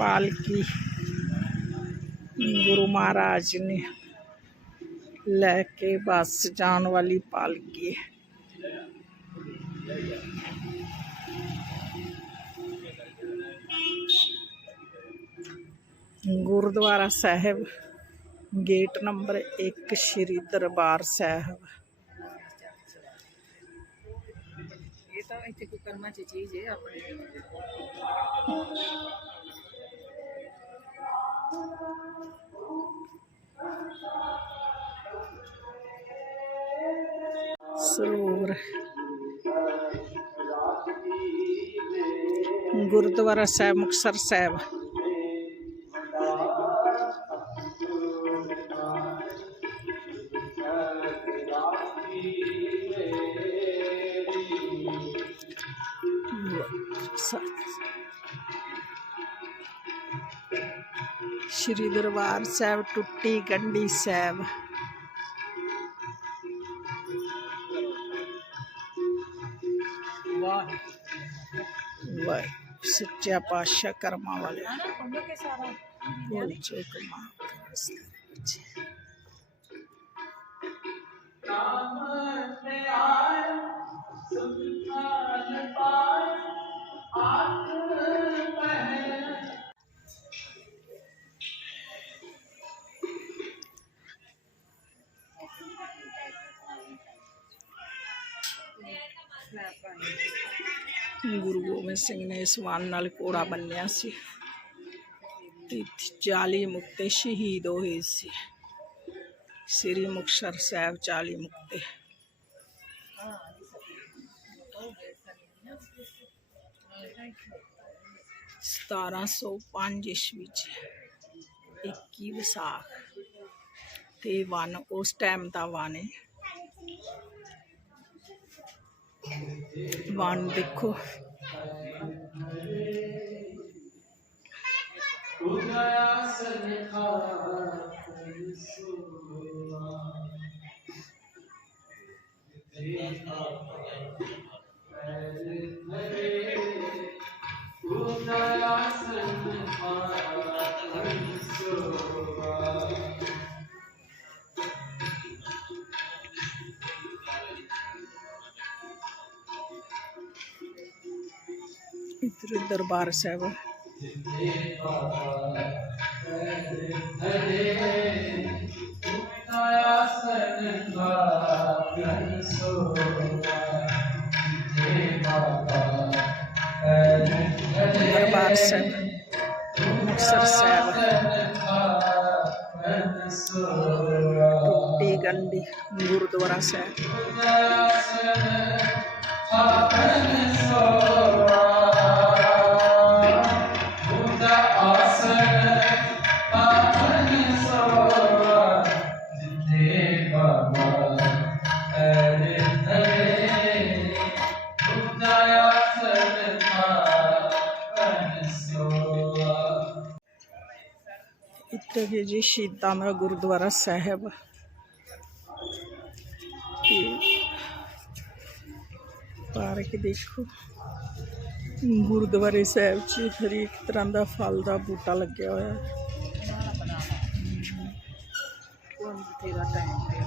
ਪਾਲਕੀ ਗੁਰੂ ਮਹਾਰਾਜ ਨੇ ਲੈ ਕੇ ਬੱਸ ਜਾਣ ਵਾਲੀ ਪਾਲਕੀ ਹੈ ਗੁਰਦੁਆਰਾ ਸਾਹਿਬ ਗੇਟ ਨੰਬਰ 1 ਸ਼੍ਰੀ ਦਰਬਾਰ ਸਾਹਿਬ ਇਹ ਤਾਂ ਇੱਥੇ ਕੋਈ ਕਰਮਾਂ ਚ ਚੀਜ਼ ਹੈ ਆਪਣੇ सरोवर गुरुद्वारा साहब मुक्तसर साहब। श्री दरबार साहब टुटी गंडी साहब। सच्चा पातशाह कर्मा वाले। ਗੁਰੂ ਗੋਬਿੰਦ ਸਿੰਘ ਨੇ ਇਸ ਸਵਾਨ ਨਾਲ ਕੋੜਾ ਬੰਨਿਆ ਸੀ ਤੇ 40 ਮੁਕਤੇ ਸ਼ਹੀਦ ਹੋਏ ਸੀ। ਸ੍ਰੀ ਮੁਕਤਸਰ ਸਾਹਿਬ 40 ਮੁਕਤੇ। ਸਤਾਰਾਂ ਸੌ ਪੰਜ ਈਸਵੀ ਚ 21 ਵਿਸਾਖ ਤੇ ਵਨ ਉਸ ਟਾਈਮ ਦਾ ਵਨ ਹੈ वन देखो। इधर दरबार साहब। दरबार साहब मुक्तसर साहब। गंडी गुरुद्वारा साहब। ਇੱਥੇ ਹੈ ਜੀ ਸ਼ਹੀਦਾਂ ਦਾ ਗੁਰਦੁਆਰਾ ਸਾਹਿਬ। ਤੇ ਪਾਰਕ ਦੇਖੋ। ਗੁਰਦੁਆਰੇ ਸਾਹਿਬ 'ਚ ਹਰੇਕ ਤਰ੍ਹਾਂ ਦਾ ਫਲ ਦਾ ਬੂਟਾ ਲੱਗਿਆ ਹੋਇਆ। ਹੈ ਕੋਣ ਤੇਰਾ ਟਾਈਮ ਹੈ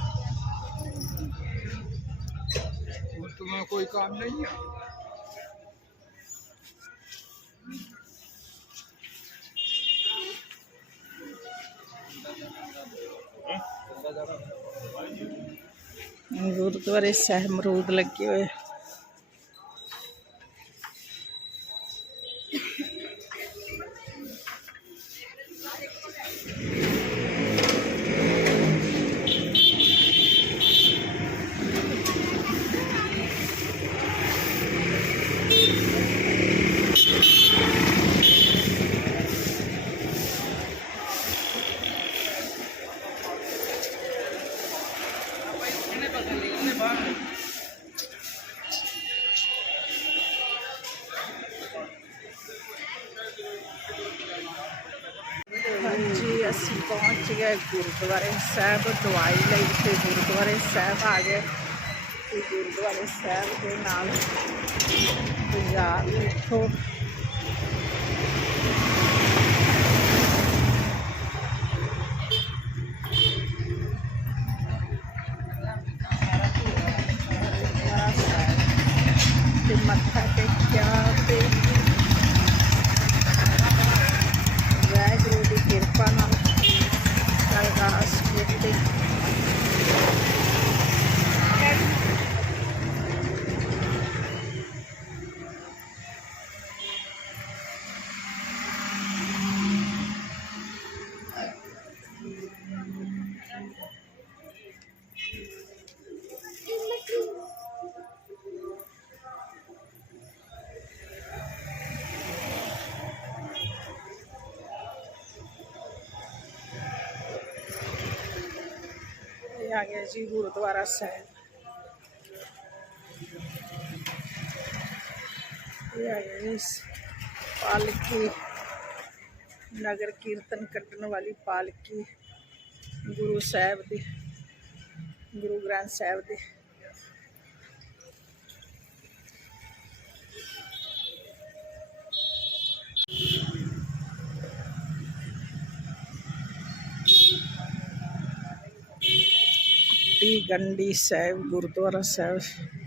अंगूर तो बड़े सह मरूद लगे हुए ਅਸੀਂ ਪਹੁੰਚ ਗਏ ਗੁਰਦੁਆਰੇ ਸਾਹਿਬ ਦਵਾਈ ਲਈ ਤੇ ਗੁਰਦੁਆਰੇ ਸਾਹਿਬ ਆ ਗਏ ਤੇ ਗੁਰਦੁਆਰੇ ਸਾਹਿਬ ਦੇ ਨਾਲ ਬਾਜ਼ਾਰ ਉੱਠੋ ਮੱਥਾ गया जी, गुरुद्वारा साहब। पालकी नगर कीर्तन कटन वाली पालकी गुरु साहब दी, गुरु ग्रंथ साहब दी। गंडी साहिब गुरुद्वारा साहिब